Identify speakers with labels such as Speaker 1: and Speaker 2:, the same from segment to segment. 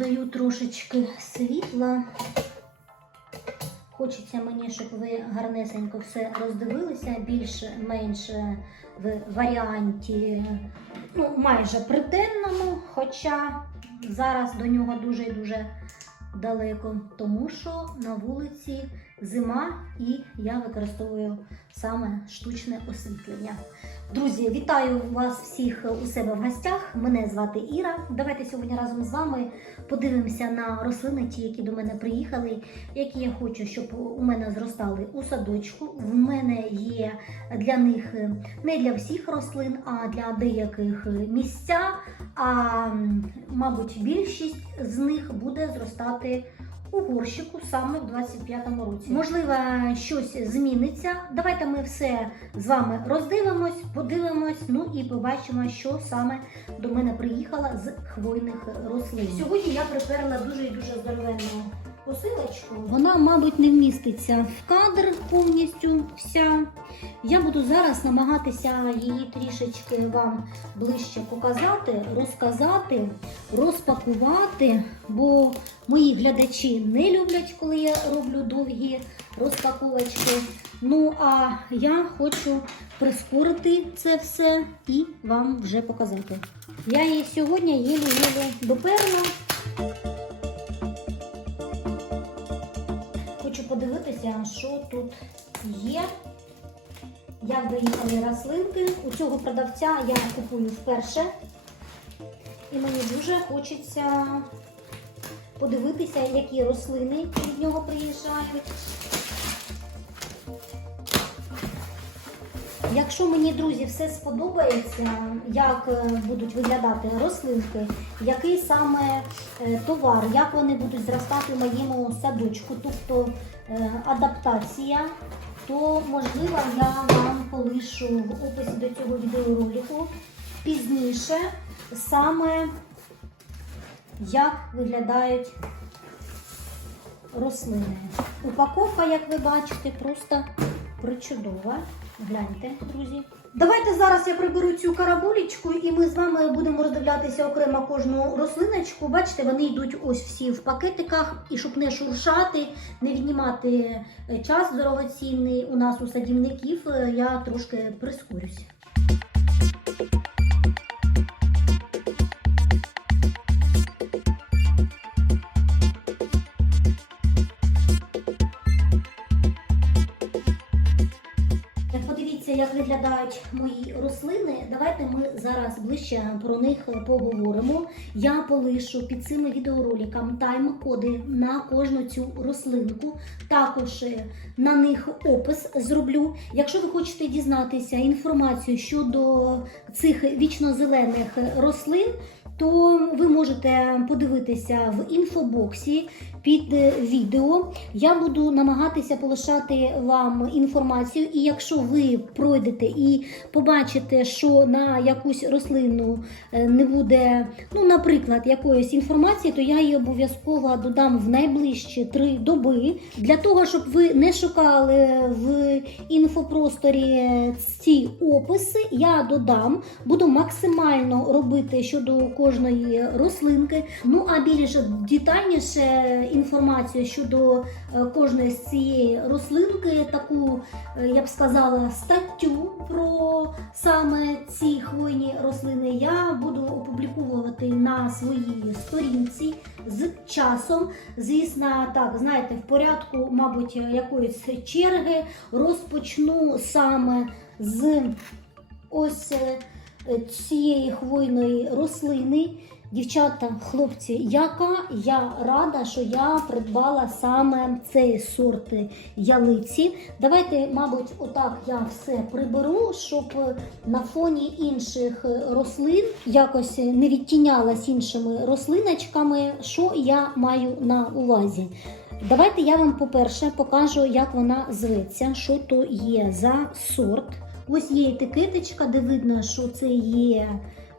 Speaker 1: додаю трошечки світла. Хочеться мені, щоб ви гарнесенько все роздивилися, більш-менш в варіанті, ну, майже притемному, хоча зараз до нього дуже і дуже далеко, тому що на вулиці зима і я використовую саме штучне освітлення. Друзі, вітаю вас всіх у себе в гостях. Мене звати Іра. Давайте сьогодні разом з вами подивимося на рослини, ті, які до мене приїхали, які я хочу, щоб у мене зростали у садочку. В мене є для них е, не для всіх рослин, а для деяких місця. А мабуть, більшість з них буде зростати у горщику саме в 25-му році. Можливо, щось зміниться. Давайте ми все з вами роздивимось, подивимось, ну і побачимо, що саме до мене приїхало з хвойних рослин. Сьогодні я приперла дуже і дуже здоровенну посилочку. Вона, мабуть, не вміститься в кадр повністю вся. Я буду зараз намагатися її трішечки вам ближче показати, розказати, розпакувати, бо мої глядачі не люблять, коли я роблю довгі розпаковочки. Ну, а я хочу прискорити це все і вам вже показати. Я її сьогодні єлі-єлі доперла. Подивитися, що тут є. Як виїхали рослинки. У цього продавця я купую вперше. І мені дуже хочеться подивитися, які рослини від нього приїжджають. Якщо мені, друзі, все сподобається, як е, будуть виглядати рослинки, який саме е, товар, як вони будуть зростати в моєму садочку, тобто адаптація, то можливо я вам полишу в описі до цього відеоролику пізніше саме як виглядають рослини. Упаковка, як ви бачите, просто причудова. Гляньте, друзі. Давайте зараз я приберу цю карабулечку і ми з вами будемо роздивлятися окремо кожну рослиночку. Бачите, вони йдуть ось всі в пакетиках, і щоб не шуршати, не віднімати е, час дорогоцінний у нас у садівників, е, я трошки прискорюсь. Виглядають мої рослини. Давайте ми зараз ближче про них поговоримо. Я полишу під цими відеороликами тайм-коди на кожну цю рослинку. Також е, на них опис зроблю. Якщо ви хочете дізнатися інформацію щодо цих вічнозелених рослин, то ви можете подивитися в інфобоксі під е, відео. Я буду намагатися полишати вам інформацію, і якщо ви пройдете і побачите, що на якусь рослину е, не буде, ну, наприклад, якоїсь інформації, то я її обов'язково додам в найближчі три доби для того, щоб ви не шукали в інфопросторі ці описи, я додам, буду максимально робити щодо кожної рослинки. Ну а більш детальніше інформацію щодо е, кожної з цієї рослинки, таку, е, я б сказала, статтю про саме ці хвойні рослини я буду опубліковувати на своїй сторінці з часом. Звісно, так, знаєте, в порядку, мабуть, якоїсь черги розпочну саме з ось е, цієї хвойної рослини. Дівчата, хлопці, яка я рада, що я придбала саме цей сорт ялиці. Давайте, мабуть, отак я все приберу, щоб на фоні інших рослин якось не відтінялась іншими рослиночками, що я маю на увазі. Давайте я вам, по-перше, покажу, як вона зветься, що то є за сорт. Ось є етикеточка, де видно, що це є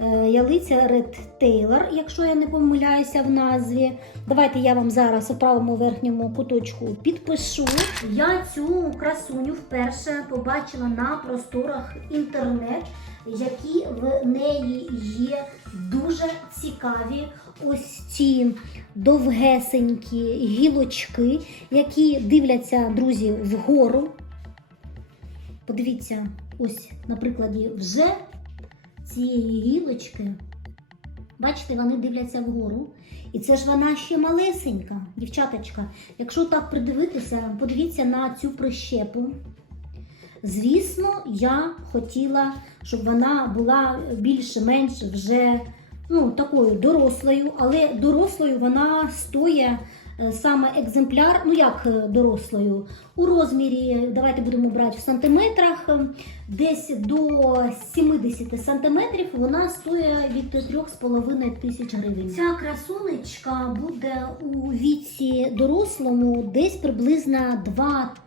Speaker 1: е, ялиця Red Taylor, якщо я не помиляюся в назві. Давайте я вам зараз у правому верхньому куточку підпишу. Я цю красуню вперше побачила на просторах інтернет. які в неї є дуже цікаві. Ось ці довгесенькі гілочки, які дивляться, друзі, вгору. Подивіться, ось, на прикладі вже цієї гілочки. Бачите, вони дивляться вгору. І це ж вона ще малесенька, дівчаточка. Якщо так придивитися, подивіться на цю прищепу. Звісно, я хотіла, щоб вона була більш-менш вже ну, такою дорослою, але дорослою вона стоїть е, саме екземпляр, ну як е, дорослою, у розмірі, давайте будемо брати в сантиметрах, десь до 70 сантиметрів вона стоїть від 3,5 тисяч гривень. Ця красунечка буде у віці дорослому десь приблизно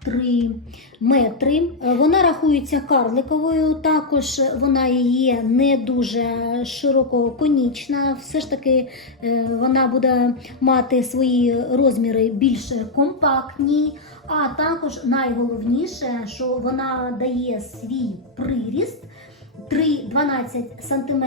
Speaker 1: 2-3 метри. Вона рахується карликовою, також вона є не дуже ширококонічна. Все ж таки е, вона буде мати свої розміри більш компактні. А також найголовніше, що вона дає свій приріст 3-12 см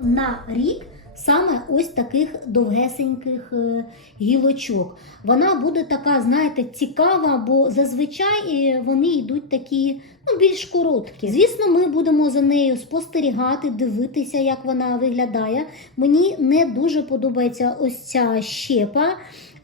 Speaker 1: на рік. Саме ось таких довгесеньких е, гілочок. Вона буде така, знаєте, цікава, бо зазвичай е, вони йдуть такі ну, більш короткі. Звісно, ми будемо за нею спостерігати, дивитися, як вона виглядає. Мені не дуже подобається ось ця щепа.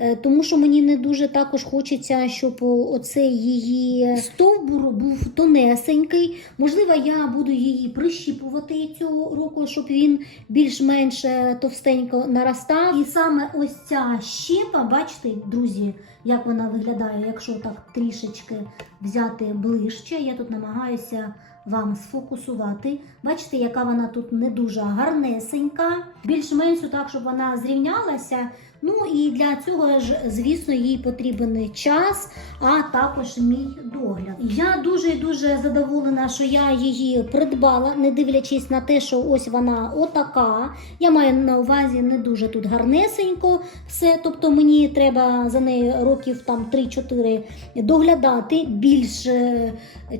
Speaker 1: Е, Тому що мені не дуже також хочеться, щоб оцей її стовбур був тонесенький. Можливо, я буду її прищіпувати цього року, щоб він більш-менш е, товстенько наростав. І саме ось ця щепа, бачите, друзі, як вона виглядає, якщо так трішечки взяти ближче. Я тут намагаюся вам сфокусувати. Бачите, яка вона тут не дуже гарнесенька. Більш-менш так, щоб вона зрівнялася. Ну і для цього ж, звісно, їй потрібен час, а також мій догляд. Я дуже дуже задоволена, що я її придбала, не дивлячись на те, що ось вона отака. Я маю на увазі не дуже тут гарнесенько все. Тобто мені треба за нею років там 3-4 доглядати більш е,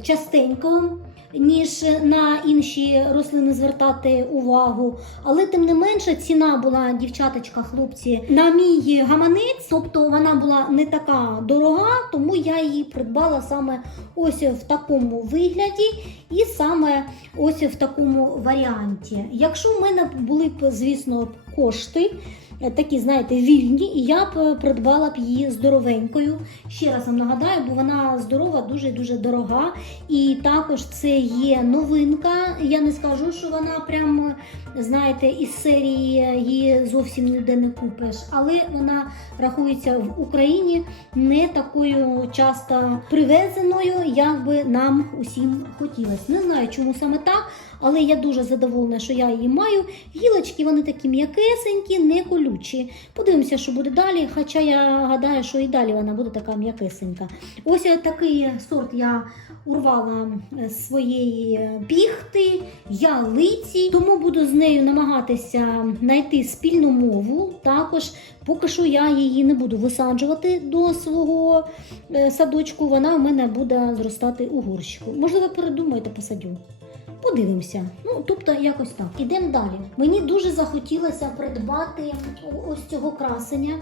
Speaker 1: частенько. Ніж на інші рослини звертати увагу. Але тим не менше ціна була, дівчаточка, хлопці, на мій гаманець, тобто вона була не така дорога, тому я її придбала саме ось в такому вигляді і саме ось в такому варіанті. Якщо в мене були б, звісно, кошти. Е, Такі, знаєте, вільні, і я б е, придбала б її здоровенькою. Ще раз вам нагадаю, бо вона здорова, дуже-дуже дорога. І також це є новинка. Я не скажу, що вона прям, знаєте, із серії її зовсім ніде не купиш, але вона рахується в Україні не такою часто привезеною, як би нам усім хотілося. Не знаю, чому саме так, але я дуже задоволена, що я її маю. Гілочки вони такі м'якесенькі, не колючі. Подивимося, що буде далі. Хоча я гадаю, що і далі вона буде така м'якесенька. Ось такий сорт я урвала з своєї піхти, ялиці, тому буду з нею намагатися знайти спільну мову. Також поки що я її не буду висаджувати до свого е, садочку. Вона в мене буде зростати у горщику. Можливо, передумаєте, посадю. Подивимося. Ну, тобто, якось так. Ідемо далі. Мені дуже захотілося придбати ось цього красення.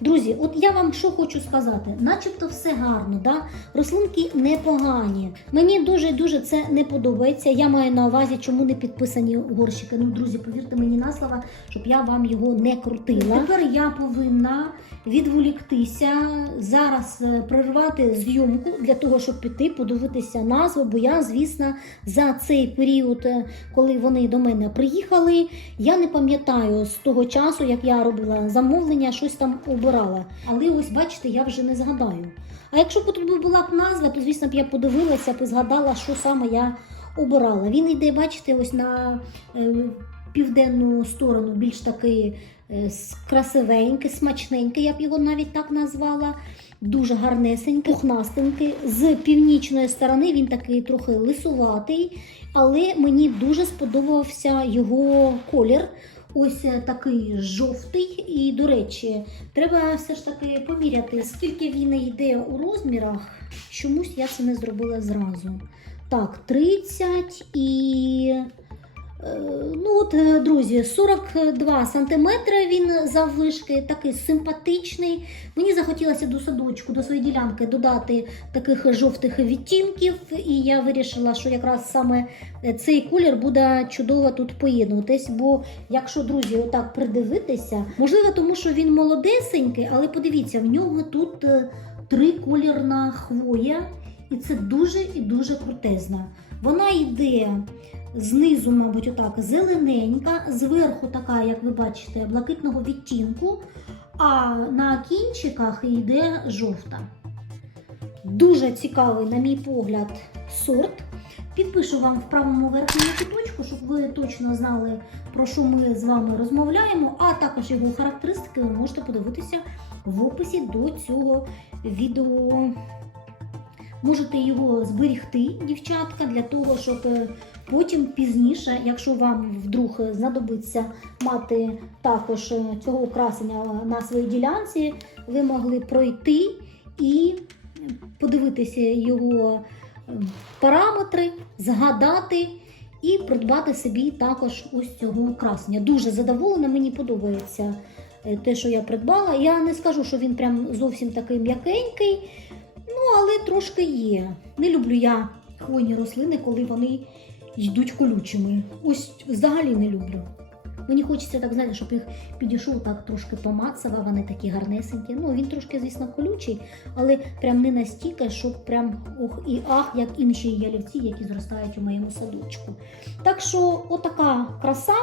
Speaker 1: Друзі, от я вам що хочу сказати, начебто все гарно, да? рослинки непогані. Мені дуже дуже це не подобається. Я маю на увазі, чому не підписані горщики. Ну, друзі, повірте мені на слова, щоб я вам його не крутила. Тепер я повинна відволіктися зараз е, прервати зйомку для того, щоб піти подивитися назву. Бо я, звісно, за цей період, е, коли вони до мене приїхали, я не пам'ятаю з того часу, як я робила замовлення, щось там обирала. Але ось бачите, я вже не згадаю. А якщо б тут була б назва, то звісно б я подивилася і згадала, що саме я обирала. Він йде, бачите, ось на е, південну сторону, більш такий е, красивенький, смачненький, я б його навіть так назвала. Дуже гарнесенький, пухнастенький. З північної сторони він такий трохи лисуватий, але мені дуже сподобався його колір. Ось е, такий жовтий. І, до речі, треба все ж таки поміряти, скільки він йде у розмірах. Чомусь я це не зробила зразу. Так, 30 і. Е, Ну от, е, друзі, 42 сантиметри він заввишки, такий симпатичний. Мені захотілося до садочку, до своєї ділянки додати таких жовтих відтінків, і я вирішила, що якраз саме цей колір буде чудово тут поєднуватись. Бо якщо, друзі, отак придивитися, можливо, тому що він молодесенький, але подивіться, в нього тут е, триколірна хвоя, і це дуже і дуже крутезна. Вона йде знизу, мабуть, отак зелененька, зверху така, як ви бачите, блакитного відтінку, а на кінчиках йде жовта. Дуже цікавий, на мій погляд, сорт. Підпишу вам в правому верхньому куточку, щоб ви точно знали, про що ми з вами розмовляємо, а також його характеристики ви можете подивитися в описі до цього відео. Можете його зберігти, дівчатка, для того, щоб е, потім пізніше, якщо вам вдруг знадобиться мати також е, цього украсення на своїй ділянці, ви могли пройти і подивитися його е, параметри, згадати і придбати собі також ось цього украсення. Дуже задоволена, мені подобається е, те, що я придбала. Я не скажу, що він прям зовсім такий м'якенький. Ну, але трошки є. Не люблю я хвойні рослини, коли вони йдуть колючими. Ось взагалі не люблю. Мені хочеться так, знаєте, щоб їх підійшов так трошки помацав, а вони такі гарнесенькі. Ну, він трошки, звісно, колючий, але прям не настільки, щоб прям ох і ах, як інші ялівці, які зростають у моєму садочку. Так що, отака краса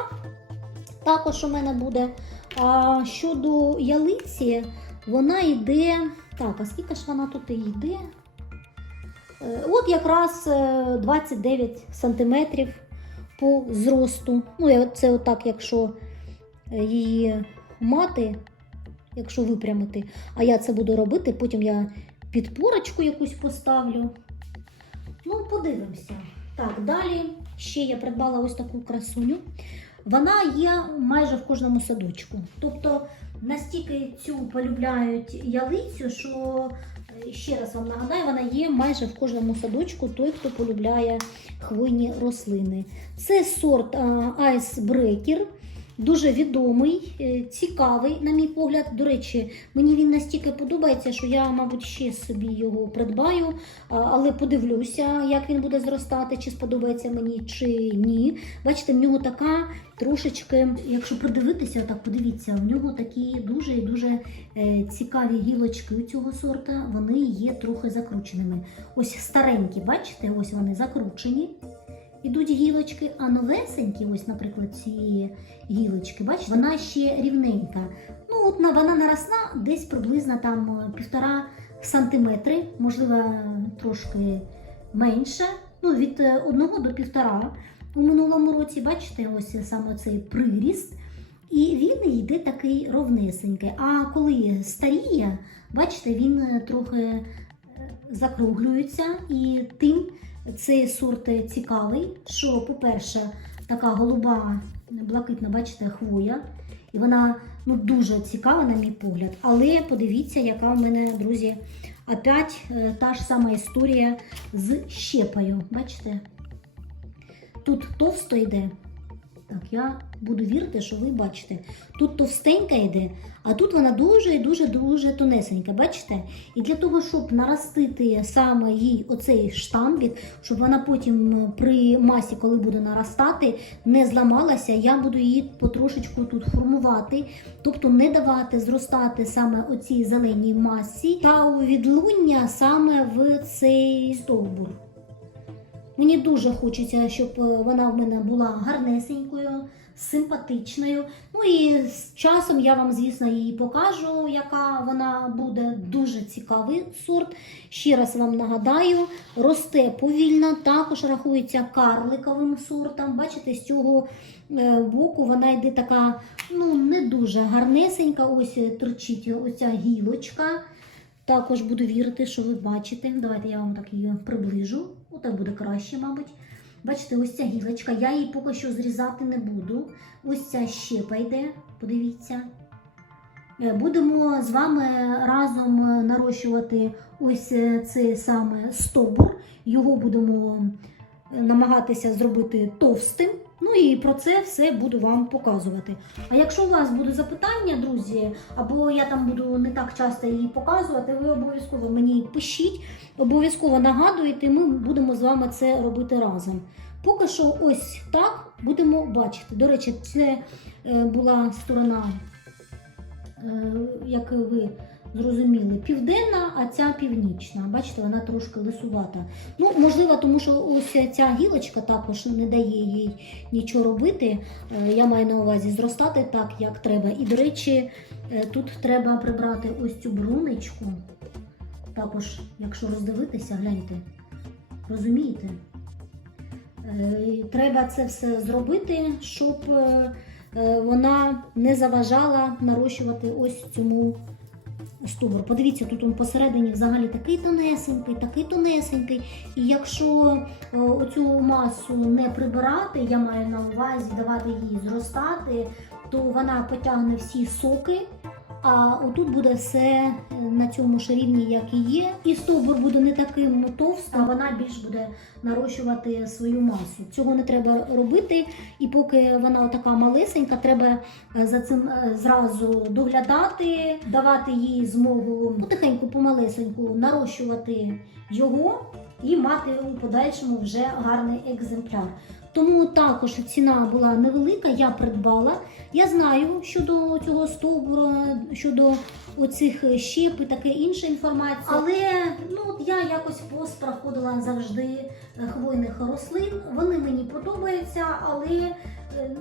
Speaker 1: також у мене буде. А щодо ялиці, вона йде. Так, а скільки ж вона тут йде? Е, От якраз е, 29 сантиметрів по зросту. Ну, це отак, якщо е, її мати, якщо випрямити. А я це буду робити, потім я підпорочку якусь поставлю. Ну, подивимося. Так, далі ще я придбала ось таку красуню. Вона є майже в кожному садочку. Тобто настільки цю полюбляють ялицю, що е, ще раз вам нагадаю, вона є майже в кожному садочку, той, хто полюбляє хвойні рослини. Це сорт Ice Icebreaker. Дуже відомий, е, цікавий, на мій погляд. До речі, мені він настільки подобається, що я, мабуть, ще собі його придбаю, але подивлюся, як він буде зростати, чи сподобається мені, чи ні. Бачите, в нього така трошечки, якщо придивитися, так подивіться, в нього такі дуже і дуже е, цікаві гілочки у цього сорта. Вони є трохи закрученими. Ось старенькі, бачите, ось вони закручені. Ідуть гілочки, а новесенькі, ось, наприклад, ці гілочки, бачите, вона ще рівненька. Ну, от вона наросла десь приблизно там е, півтора сантиметри, можливо, трошки менше. Ну, від е, одного до півтора у минулому році, бачите, ось саме цей приріст. І він йде такий ровнесенький. А коли старіє, бачите, він е, трохи закруглюється і тим цей сорт цікавий, що, по-перше, така голуба, блакитна, бачите, хвоя. І вона ну, дуже цікава, на мій погляд. Але подивіться, яка в мене, друзі, опять е, та ж сама історія з щепою. Бачите? Тут товсто йде. Так, я буду вірити, що ви бачите. Тут товстенька йде, а тут вона дуже і дуже дуже тонесенька. Бачите? І для того, щоб наростити саме їй оцей штамбік, щоб вона потім е, при масі, коли буде наростати, не зламалася, я буду її потрошечку тут формувати, тобто не давати зростати саме оцій зеленій масі та відлуння саме в цей стовбур. Мені дуже хочеться, щоб е, вона в мене була гарнесенькою, симпатичною. Ну і з часом я вам, звісно, її покажу, яка вона буде. Дуже цікавий сорт. Ще раз вам нагадаю, росте повільно, також рахується карликовим сортом. Бачите, з цього е, боку вона йде така ну, не дуже гарнесенька. Ось е, торчить оця гілочка. Також буду вірити, що ви бачите. Давайте я вам так її приближу. Отак буде краще, мабуть. Бачите, ось ця гілочка. Я її поки що зрізати не буду. Ось ця щепа йде, подивіться. Е, Будемо з вами разом нарощувати ось е, цей саме стовбур. Його будемо намагатися зробити товстим. Ну і про це все буду вам показувати. А якщо у вас будуть запитання, друзі, або я там буду не так часто її показувати, ви обов'язково мені пишіть, обов'язково нагадуйте, ми будемо з вами це робити разом. Поки що ось так будемо бачити. До речі, це е, була сторона, е, як ви зрозуміли, південна, а ця північна. Бачите, вона трошки лисувата. Ну, можливо, тому що ось ця гілочка також не дає їй нічого робити. Е, Я маю на увазі зростати так, як треба. І, до речі, е, тут треба прибрати ось цю бруничку. Також, якщо роздивитися, гляньте. Розумієте? Е, Треба це все зробити, щоб вона не заважала нарощувати ось цьому стовбур. Подивіться, тут він посередині взагалі такий тонесенький, такий тонесенький. І якщо е, оцю масу не прибирати, я маю на увазі давати їй зростати, то вона потягне всі соки. А отут буде все е, на цьому ж рівні, як і є. І стовбур буде не таким товстим, а вона більш буде нарощувати свою масу. Цього не треба робити. І поки вона така малесенька, треба е, за цим е, зразу доглядати, давати їй змогу потихеньку, помалесеньку нарощувати його і мати у подальшому вже гарний екземпляр. Тому також ціна була невелика, я придбала. Я знаю щодо цього стовбура, щодо оцих щеп і таке інша інформація. Але ну я якось постраходила завжди е, хвойних рослин. Вони мені подобаються, але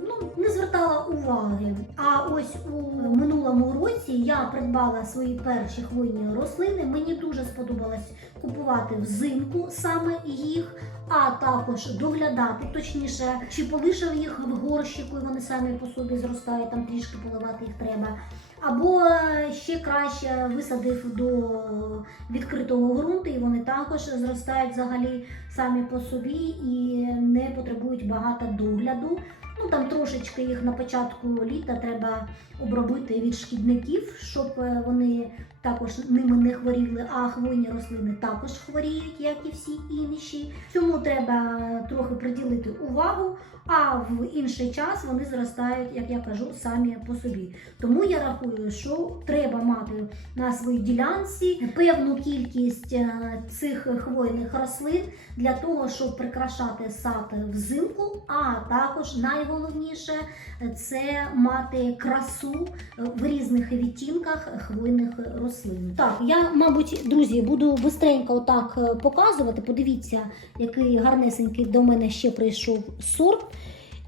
Speaker 1: ну, не звертала уваги. А ось у минулому році я придбала свої перші хвойні рослини. Мені дуже сподобалось купувати взимку саме їх, а також доглядати, точніше, чи полишив їх в горщику, і вони самі по собі зростають, там трішки поливати їх треба. Або е, ще краще висадив до відкритого ґрунту, і вони також зростають взагалі самі по собі і не потребують багато догляду. Там трошечки їх на початку літа треба обробити від шкідників, щоб е, вони також ними не хворіли, а хвойні рослини також хворіють, як і всі інші. Цьому треба трохи приділити увагу, а в інший час вони зростають, як я кажу, самі по собі. Тому я рахую, що треба мати на своїй ділянці певну кількість е, цих хвойних рослин для того, щоб прикрашати сад взимку, а також найголовніше це мати красу в різних відтінках хвойних рослин. Так, я, мабуть, друзі, буду швидко отак е, показувати. Подивіться, який гарнесенький до мене ще прийшов сорт.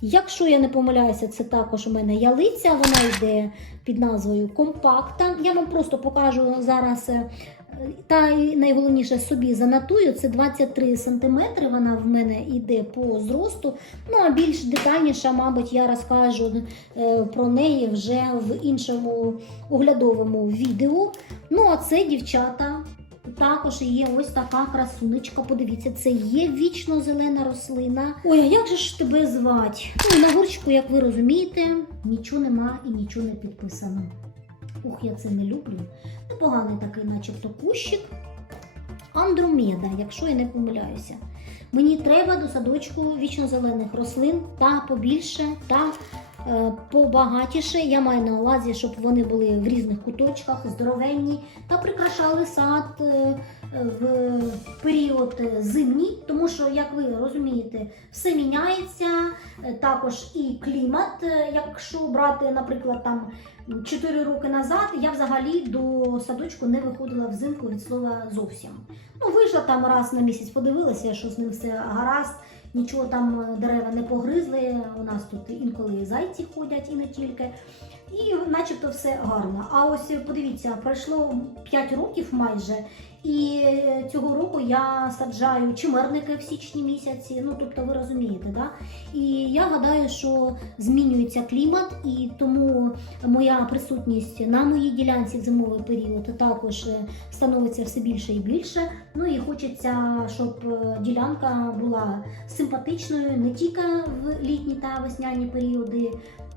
Speaker 1: Якщо я не помиляюся, це також у мене ялиця, вона йде під назвою компакта. Я вам просто покажу зараз. Та найголовніше собі занотую, це 23 см, вона в мене йде по зросту. Ну а більш детальніше, мабуть, я розкажу е, про неї вже в іншому оглядовому відео. Ну, а це дівчата. Також є ось така красунечка. Подивіться, це є вічно зелена рослина. Ой, як же ж тебе звати? Ну, на горщику, як ви розумієте, нічого нема і нічого не підписано. Ух, я це не люблю. Непоганий такий, начебто, кущик. Андромеда, якщо я не помиляюся. Мені треба до садочку вічно-зелених рослин та побільше та е, побагатіше. Я маю на увазі, щоб вони були в різних куточках, здоровенні та прикрашали сад е, в період зимній, тому що, як ви розумієте, все міняється. Е, Також і клімат. Е, Якщо брати, наприклад, там 4 роки назад, я взагалі до садочку не виходила взимку від слова зовсім. Ну, вийшла там раз на місяць, подивилася, що з ним все гаразд, нічого там е, дерева не погризли. У нас тут інколи зайці ходять, і не тільки. І начебто все гарно. А ось е, подивіться, пройшло 5 років майже, і е, цього року я саджаю чимерники в січні місяці. Ну тобто ви розумієте, да? І я гадаю, що змінюється клімат, і тому моя присутність на моїй ділянці в зимовий період також е, становиться все більше і більше. Ну і хочеться, щоб ділянка була симпатичною не тільки в літні та весняні періоди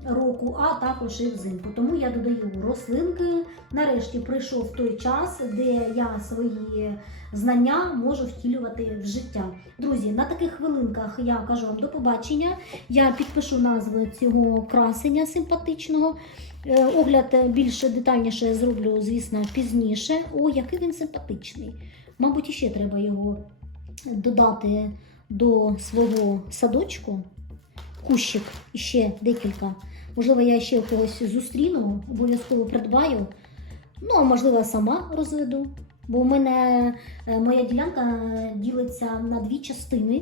Speaker 1: року, а також і взимку. Тому я додаю рослинки. Нарешті прийшов той час, де я свої знання можу втілювати в життя. Друзі, на таких хвилинках я кажу вам до побачення. Я підпишу назву цього красення симпатичного. Е, Огляд більш детальніше зроблю, звісно, пізніше. О, який він симпатичний. Мабуть, іще треба його додати до свого садочку. Кущик іще декілька. Можливо, я ще когось зустріну, обов'язково придбаю. Ну, а можливо, сама розведу. Бо у мене е, моя ділянка ділиться на дві частини.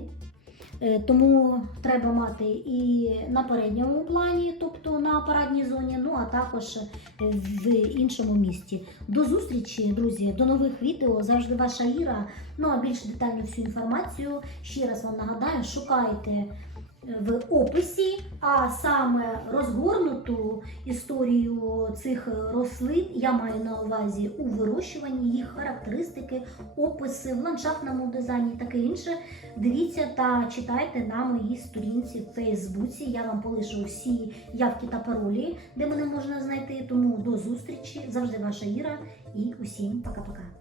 Speaker 1: Е, Тому треба мати і на передньому плані, тобто на парадній зоні, ну а також е, в іншому місті. До зустрічі, друзі, до нових відео. Завжди ваша Іра. Ну а більш детальну всю інформацію ще раз вам нагадаю, шукайте е, в описі, а саме розгорнуту історію цих рослин я маю на увазі у вирощуванні їх характеристики, описи в ландшафтному дизайні, таке інше. Дивіться та читайте на моїй сторінці в Фейсбуці. Я вам полишу всі явки та паролі, де мене можна знайти. Тому до зустрічі. Завжди ваша Іра і усім пока-пока.